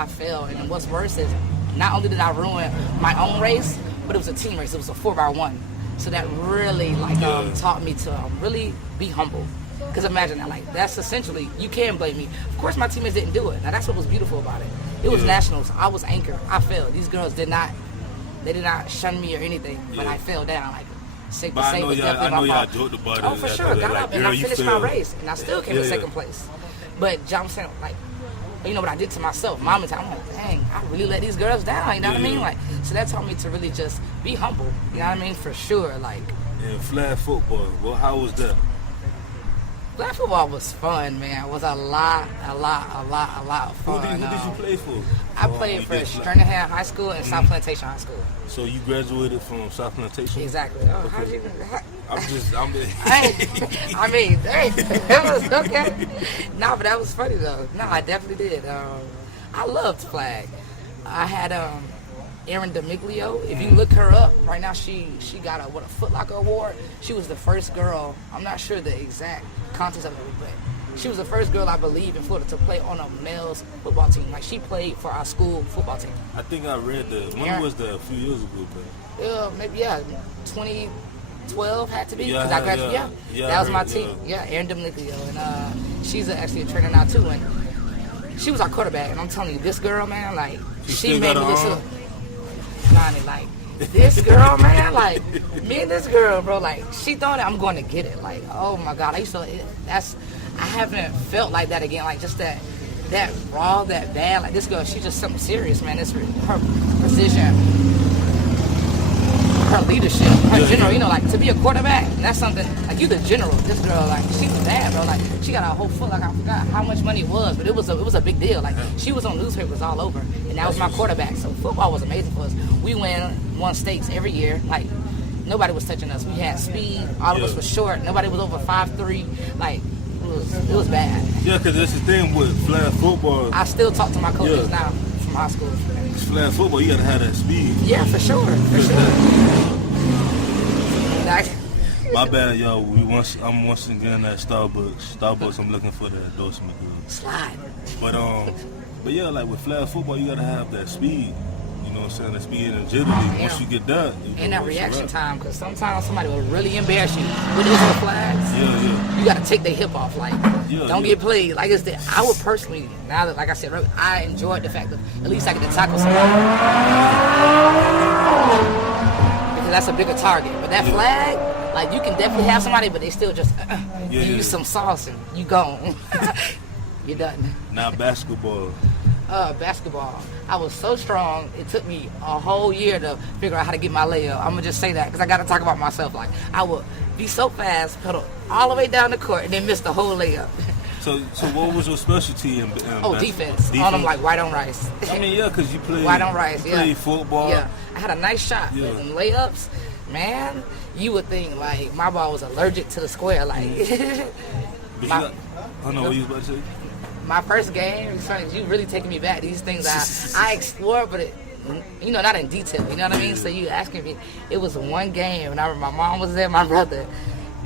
I failed. And what's worse is, not only did I ruin my own race, but it was a team race. It was a 4x1. So that really taught me to really be humble. Because imagine that, like, that's essentially, you can blame me. Of course my teammates didn't do it. Now that's what was beautiful about it. It was nationals. I was anchor. I failed. These girls did not shun me or anything, but I fell down. Like, sick to say, was definitely my fault. Joked about it. Oh, for sure. Got up and I finished my race, and I still came in second place. But I'm saying, like, you know what I did to myself? Mom and time, I'm like, dang, I really let these girls down. You know what I mean? Like, so that taught me to really just be humble. You know what I mean? For sure. Like. And flag football. Well, how was that? Flag football was fun, man. It was a lot of fun. Who did you play for? I played for Stringham High School and South Plantation High School. So you graduated from South Plantation? Exactly. Oh, how'd you? I mean, dang, that was okay. Nah, but that was funny though. No, I definitely did. I loved flag. I had Erin DeMiglio. If you look her up right now, she got a Foot Locker award. She was the first girl. I'm not sure the exact context of it, but she was the first girl, I believe, in Florida to play on a male's football team. Like, she played for our school football team. I think I read that. When was that? A few years ago, but maybe 2012 had to be. Yeah, I graduated. Yeah, that was my team. Yeah, Erin DeMiglio, and she's actually a trainer now too. And she was our quarterback. And I'm telling you, this girl, man, like, she made me look so. Like, this girl, man, like, me and this girl, bro, like, she thought I'm going to get it. Like, oh my God, I haven't felt like that again. Like, just that raw, that bad. Like, this girl, she's just something serious, man. This her precision, her leadership, her general. You know, like, to be a quarterback, that's something. Like, you the general. This girl, like, she was bad, bro. Like, she got a whole foot. Like, I forgot how much money it was, but it was a big deal. Like, she was on newspapers all over, and that was my quarterback. So football was amazing for us. We won states every year. Like, nobody was touching us. We had speed. All of us were short. Nobody was over 5'3". Like, it was bad. Yeah, because that's the thing with flag football. I still talk to my coaches now from high school. Flag football, you gotta have that speed. Yeah, for sure. My bad, yo. I'm once again at Starbucks. I'm looking for the endorsement. Slide. But yeah, like with flag football, you gotta have that speed. You know what I'm saying? That speed and agility. Once you get that, and that reaction time, because sometimes somebody will really embarrass you with those flags. Yeah. You gotta take their hip off. Like, don't get played. Like, I would personally, now that, like I said, I enjoyed the fact that at least I get to tackle somebody, because that's a bigger target. But that flag, like, you can definitely have somebody, but they still just use some sauce and you gone. You're done. Now basketball. Basketball. I was so strong, it took me a whole year to figure out how to get my layup. I'm gonna just say that because I gotta talk about myself. Like, I would be so fast, pedal all the way down the court, and then miss the whole layup. So what was your specialty in defense. On them, like white on rice. I mean, because you played white on rice. You played football. Yeah, I had a nice shot. But in layups, man, you would think like my ball was allergic to the square. Like, I don't know what you was about to say. My first game, you really taking me back. These things I explored, but not in detail. You know what I mean? So you asking me, it was one game, and I remember my mom was there, my brother,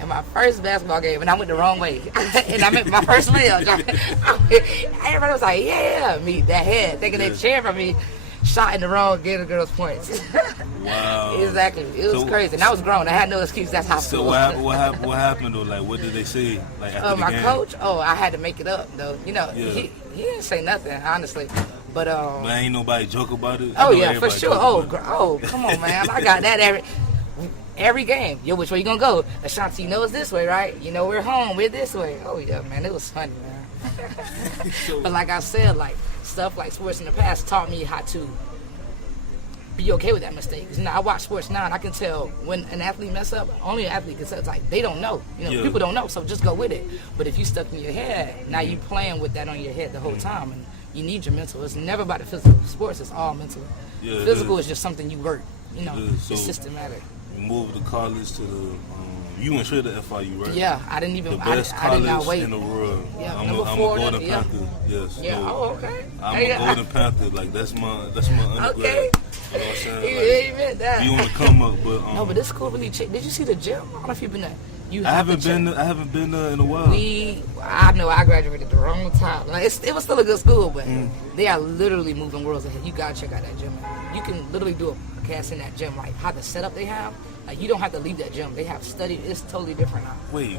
and my first basketball game, and I went the wrong way, and I made my first layup. Everybody was like, "Yeah, me that head," thinking they cheering for me. Shot in the wrong, gave the girls points. Wow. Exactly. It was crazy. And I was grown. I had no excuse. That's how. So what happened though? Like, what did they say? Like after the my game? coach. Oh, I had to make it up though. You know, he didn't say nothing honestly, but ain't nobody joke about it. Oh yeah, for sure. Oh, come on, man. I got that every game. Yo, which way you gonna go? Ashaunte, you know it's this way, right? You know we're home. We're this way. Oh yeah, man. It was funny, man. But like I said, like. Stuff like sports in the past taught me how to be okay with that mistake. Because, I watch sports now, and I can tell when an athlete mess up. Only an athlete can tell. It's like they don't know. People don't know, so just go with it. But if you stuck in your head, now you playing with that on your head the whole time, and you need your mental. It's never about the physical. Sports is all mental. Yeah, physical is just something you work. It's systematic. You moved to college to the. You went straight to FIU, right? Yeah, I didn't even. The best I did not wait. in the world. Yeah, I'm number a 4. Golden Panther. Yes. Yeah. No, Oh, okay. I'm a Golden Panther. Like that's my undergrad. Okay. You know what I'm saying? He meant that. You want to come up, but no, but this school really changed. Did you see the gym? I don't know if you've been there. You I have haven't to check. been. I haven't been there in a while. I know I graduated the wrong time. Like it was still a good school, but they are literally moving worlds ahead. You gotta check out that gym. You can literally do a podcast in that gym, like how the setup they have. Like you don't have to leave that gym. They have study. It's totally different now. Wait.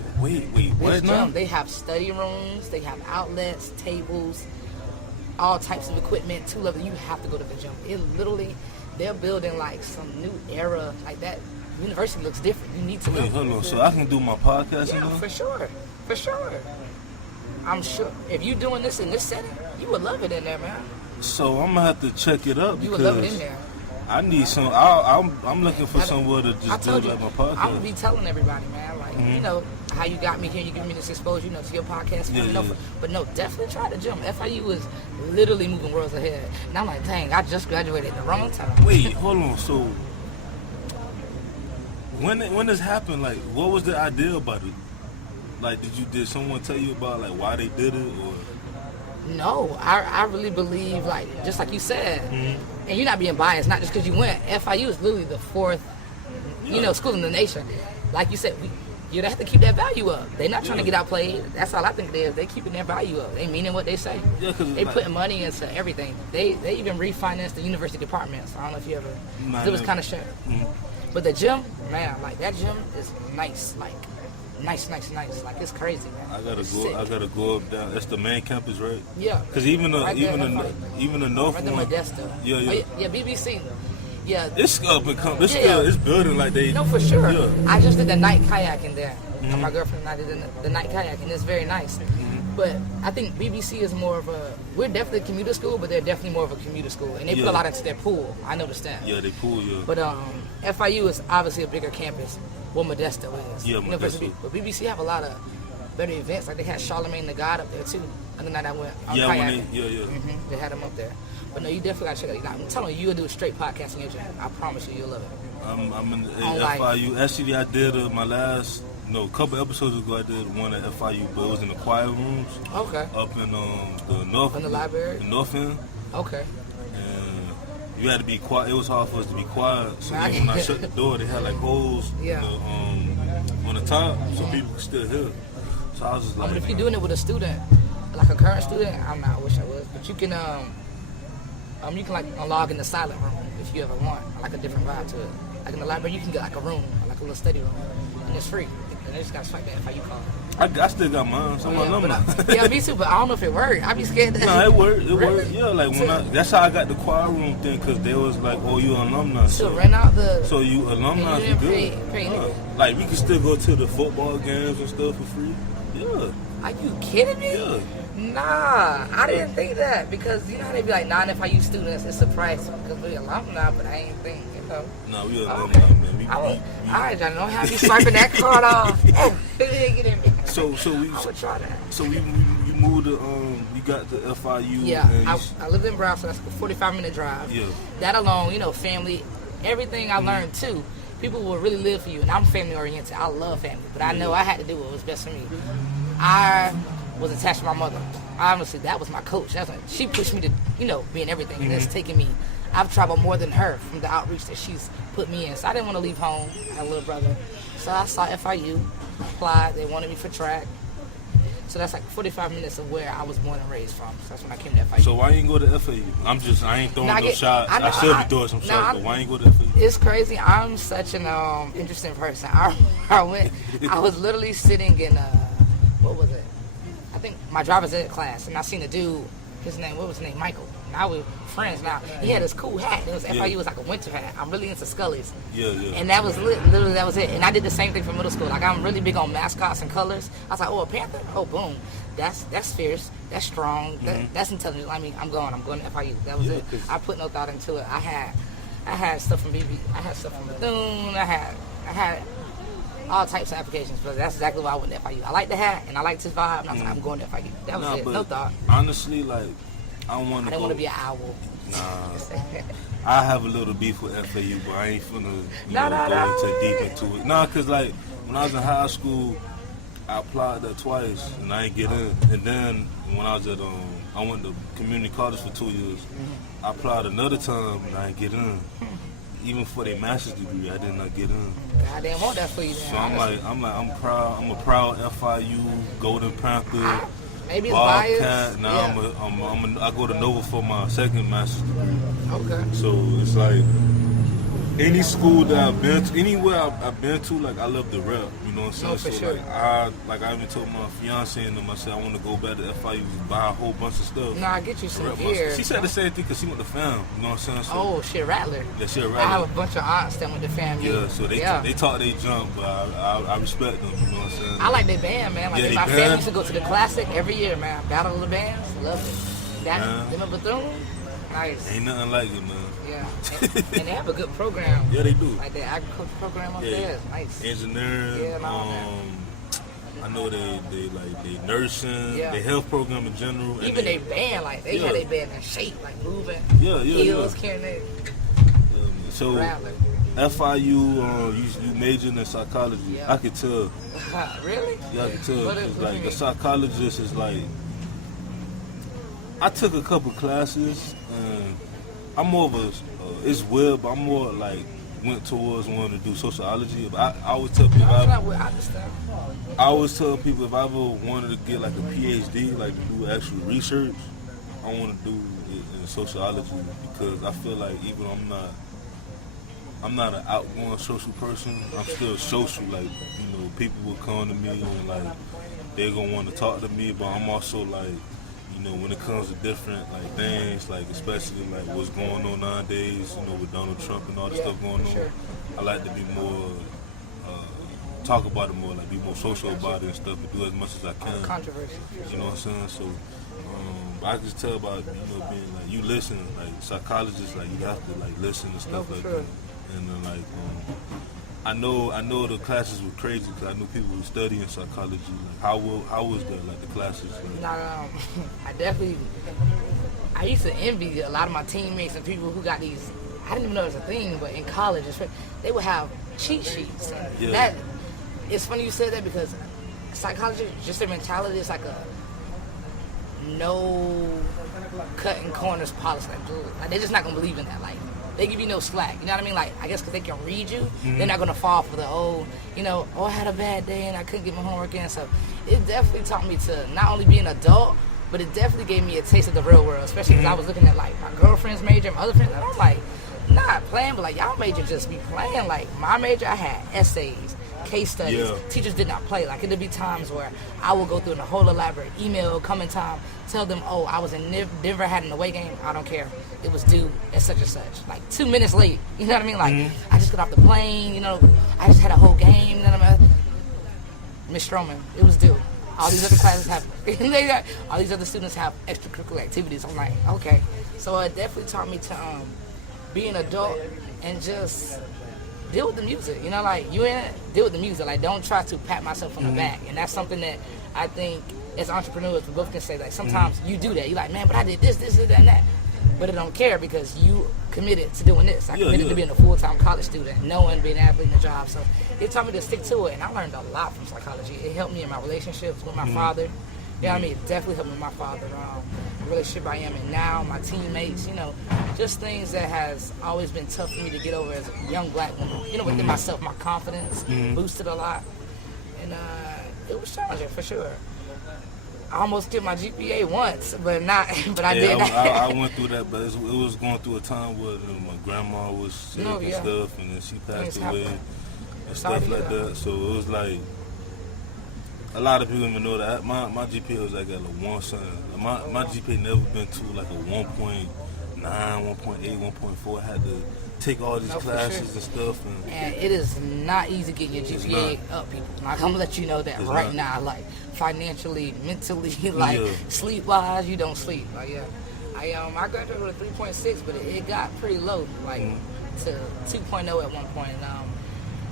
What now? They have study rooms. They have outlets, tables, all types of equipment. 2 levels. You have to go to the gym. It literally, they're building like some new era. Like that university looks different. You need to. Wait, hold on. So I can do my podcast Yeah, in there? for sure. I'm sure if you're doing this in this setting, you would love it in there, man. So I'm gonna have to check it up You would love it in because there. I need some. I'm looking for somewhere to I just told do you, like my podcast. I'm gonna be telling everybody, man. Like you know how you got me here. You give me this exposure, to your podcast. Yeah. But no, definitely try the gym. FIU is literally moving worlds ahead, and I'm like, dang, I just graduated at the wrong time. Wait, hold on. So when this happened, like, what was the idea about it? Like, did someone tell you about like why they did it or? No, I really believe, like, just like you said, and you're not being biased, not just because you went. FIU is literally the 4th, school in the nation. Like you said, you have to keep that value up. They're not trying to get outplayed. That's all I think it is. They keeping their value up. They meaning what they say. Yeah, because they putting money into everything. They even refinanced the university departments. I don't know if you ever. It was kind of shit. But the gym, man, like that gym is nice. Like nice. Like it's crazy, man. I gotta go up down. That's the main campus, right? Yeah. Because even the north right there, one. Modesto. Yeah. Yeah, BBC. Yeah. It's up and come. It's building like they. No, for sure. Yeah. I just did the night kayaking there. My girlfriend and I did the night kayaking. It's very nice. But I think BBC is more of a. We're definitely a commuter school, but they're definitely more of a commuter school, and they put a lot into their pool. I noticed that. Yeah, they pool. Yeah. But FIU is obviously a bigger campus. What Modesto is. Yeah, University. Modesto. But BBC have a lot of better events. Like they had Charlemagne the God up there too. And the night I went on Yeah, kayaking. They had him up there. But no, you definitely gotta check it out. I'm telling you, you'll do a straight podcast in your gym. I promise you, you'll love it. I'm in FIU. Actually, I did my last. Couple episodes ago, I did one at FIU, but it was in the quiet rooms. Okay. Up in the north. In the library. The north end. Okay. And you had to be quiet. It was hard for us to be quiet. So when I shut the door, they had like holes. Yeah. On the top, so people could still hear. So I was just like. But if you're doing it with a student, like a current student, I wish I was, but you can like log in the silent room if you ever want, like a different vibe to it. Like in the library, you can get like a room, like a little study room, and it's free. And they just gotta swipe that if you call. I still got mine. So my number. Yeah, me too. But I don't know if it worked. I be scared that. No, it worked. It really? worked. Yeah, like that's how I got the choir room thing, because they was like, "Oh, you alumni." So rent out the. So you alumni, you good. Pay. Like we can still go to the football games and stuff for free. Yeah. Are you kidding me? Yeah. Nah, I didn't think that, because you know how they be like, nah, if I use students, it's a price because we're alumni, but I ain't think, No, we alumni, man. All right, Johnny, don't have you swiping that card off. So we. I would try that. So you moved to you got the FIU. Yeah, I lived in Brown, so that's a 45-minute drive. Yeah. That alone, family, everything I learned too. People will really live for you, and I'm family oriented. I love family, but I know I had to do what was best for me. I was attached to my mother. Honestly, that was my coach. She pushed me to, be in everything. And it's taken me. I've traveled more than her from the outreach that she's put me in. So I didn't want to leave home. I had a little brother. So I saw FIU, applied. They wanted me for track. So that's like 45 minutes of where I was born and raised from. So that's when I came to FIU. So why you ain't go to FIU? I ain't throwing no shots. I should be throwing some shots, but why ain't go to FIU? It's crazy. I'm such an interesting person. I was literally sitting in, what was it? I think my driver's ed class, and I seen a dude, what was his name? Michael. Now we're friends now. He had this cool hat. FIU was like a winter hat. I'm really into Scully's. Yeah. And that was literally that was it. And I did the same thing for middle school. Like I'm really big on mascots and colors. I was like, oh, a panther? Oh, boom. That's fierce. That's strong. That's intelligent. I mean, I'm going to FIU. That was it. I put no thought into it. I had stuff from BB. I had stuff from Bethune. I had all types of applications, but that's exactly why I went to FIU. I like the hat, and I liked his vibe, and I was like, I'm going to FIU. That was it. No thought. Honestly, like, I don't want to. I didn't want to be an owl. Nah. I have a little beef with FAU, but I ain't finna go too deep into it. Nah, cause like when I was in high school, I applied there twice and I ain't get in. And then when I was at I went to community college for 2 years. I applied another time and I ain't get in. even for their master's degree, I did not get in. I didn't want that for you. So I'm proud. I'm a proud FIU Golden Panther. Maybe it's biased. I go to Nova for my second master's degree. Okay. So it's like any school that I've been to, anywhere I've been to, like I love the rep. You know what I'm saying? For so sure. I even told my fiance and them, I said I want to go back to FIU and buy a whole bunch of stuff. No, I get you some gear. She said the same thing because she went to fam. You know what I'm saying? So, oh, shit, Rattler. Yeah, shit, Rattler. I have a bunch of aunts that went to FAMU. Yeah, so they talk they jump, but I respect them. You know what I'm saying? I like their band, man. Like my family used to go to the Classic every year, man. Battle of the Bands, love it. That them Bethune, nice. Ain't nothing like it, man. Yeah, and they have a good program. Yeah, they do. Like the agriculture program up there is nice. Engineering. Yeah, and all that. I know they nursing, they health program in general. Even they band, like they had their band in shape, like moving. Heels, carrying it. So FIU, you majoring in psychology. Yeah. I could tell. Really? Yeah, I could tell. Like a psychologist is like. I took a couple classes, and I'm more of a. It's weird, but I'm more like went towards wanting to do sociology. But I always tell people. I always tell people if I ever wanted to get like a PhD, like to do actual research, I want to do it in sociology because I feel like even I'm not an outgoing social person. I'm still social. Like people will come to me and like they're gonna want to talk to me, but I'm also like when it comes to different like things, like especially like what's going on nowadays, with Donald Trump and all the stuff going on. Sure. I like to be more. Talk about it more, like be more social about it and stuff, and do as much as I can. Controversy. You know what I'm saying? So, but I can just tell about being like you listen, like psychologists, like you have to like listen and stuff like that. And then like I know the classes were crazy because I knew people were studying psychology. Like how was the classes? Like? I used to envy a lot of my teammates and people who got these. I didn't even know it was a thing, but in college, they would have cheat sheets. It's funny you said that because psychology, just their mentality is like a no cutting corners policy. Like they're just not gonna believe in that. Like they give you no slack. You know what I mean? Like I guess because they can read you, they're not gonna fall for the I had a bad day and I couldn't get my homework in. So it definitely taught me to not only be an adult, but it definitely gave me a taste of the real world. Especially because I was looking at like my girlfriend's major and my other friends, and I'm like, not playing, but like y'all major just be playing. Like my major, I had essays. Case studies. Yeah. Teachers did not play. Like it'd be times where I would go through a whole elaborate email, come in time, tell them, I was in Denver, had an away game. I don't care. It was due at such and such. Like 2 minutes late. You know what I mean? Like I just got off the plane. I just had a whole game. You know what I mean? Miss Stroman, it was due. All these other classes have. All these other students have extracurricular activities. I'm like, okay. So it definitely taught me to be an adult and just. Deal with the music, like you in it, deal with the music. Like don't try to pat myself on the back. And that's something that I think as entrepreneurs we both can say, like sometimes you do that. You're like, man, but I did this, that, and that. But I don't care because you committed to doing this. I committed to being a full-time college student, knowing being an athlete in the job. So it taught me to stick to it, and I learned a lot from psychology. It helped me in my relationships with my father. You know what I mean? It definitely helped me with my father. The relationship I am in now, my teammates, just things that has always been tough for me to get over as a young black woman. Within myself, my confidence boosted a lot. And it was challenging for sure. I almost did my GPA once, but I did. I went through that, but it was going through a time where my grandma was sick and stuff, and then she passed away and stuff like that. So it was like, a lot of people even know that my GPA was like at a 1 something. My GPA never been to like a 1.9, 1.8, 1.4. I had to take all these classes and stuff. And it is not easy getting your GPA up, people. Like, I'm gonna let you know that right now. Like financially, mentally, like sleep-wise, you don't sleep. Like I graduated with a 3.6, but it got pretty low, like to 2.0 at one point.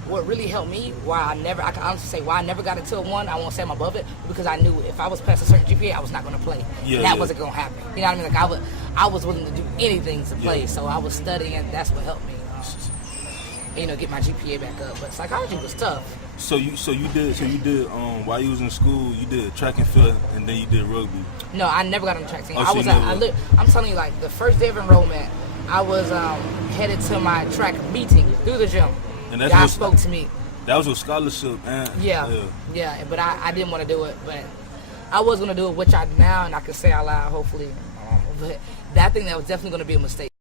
What really helped me, I can honestly say why I never got it to a 1, I won't say I'm above it, because I knew if I was past a certain GPA, I was not going to play. That wasn't going to happen. You know what I mean? Like I was willing to do anything to play, so I was studying. That's what helped me, get my GPA back up. But psychology was tough. So you did while you was in school, you did track and field, and then you did rugby. No, I never got on the track team. I'm telling you, like the first day of enrollment, I was headed to my track meeting through the gym. And that's God spoke to me. That was your scholarship, man. Yeah. But I didn't want to do it, but I was gonna do it, which I now and I can say out loud, hopefully. But that thing that was definitely gonna be a mistake.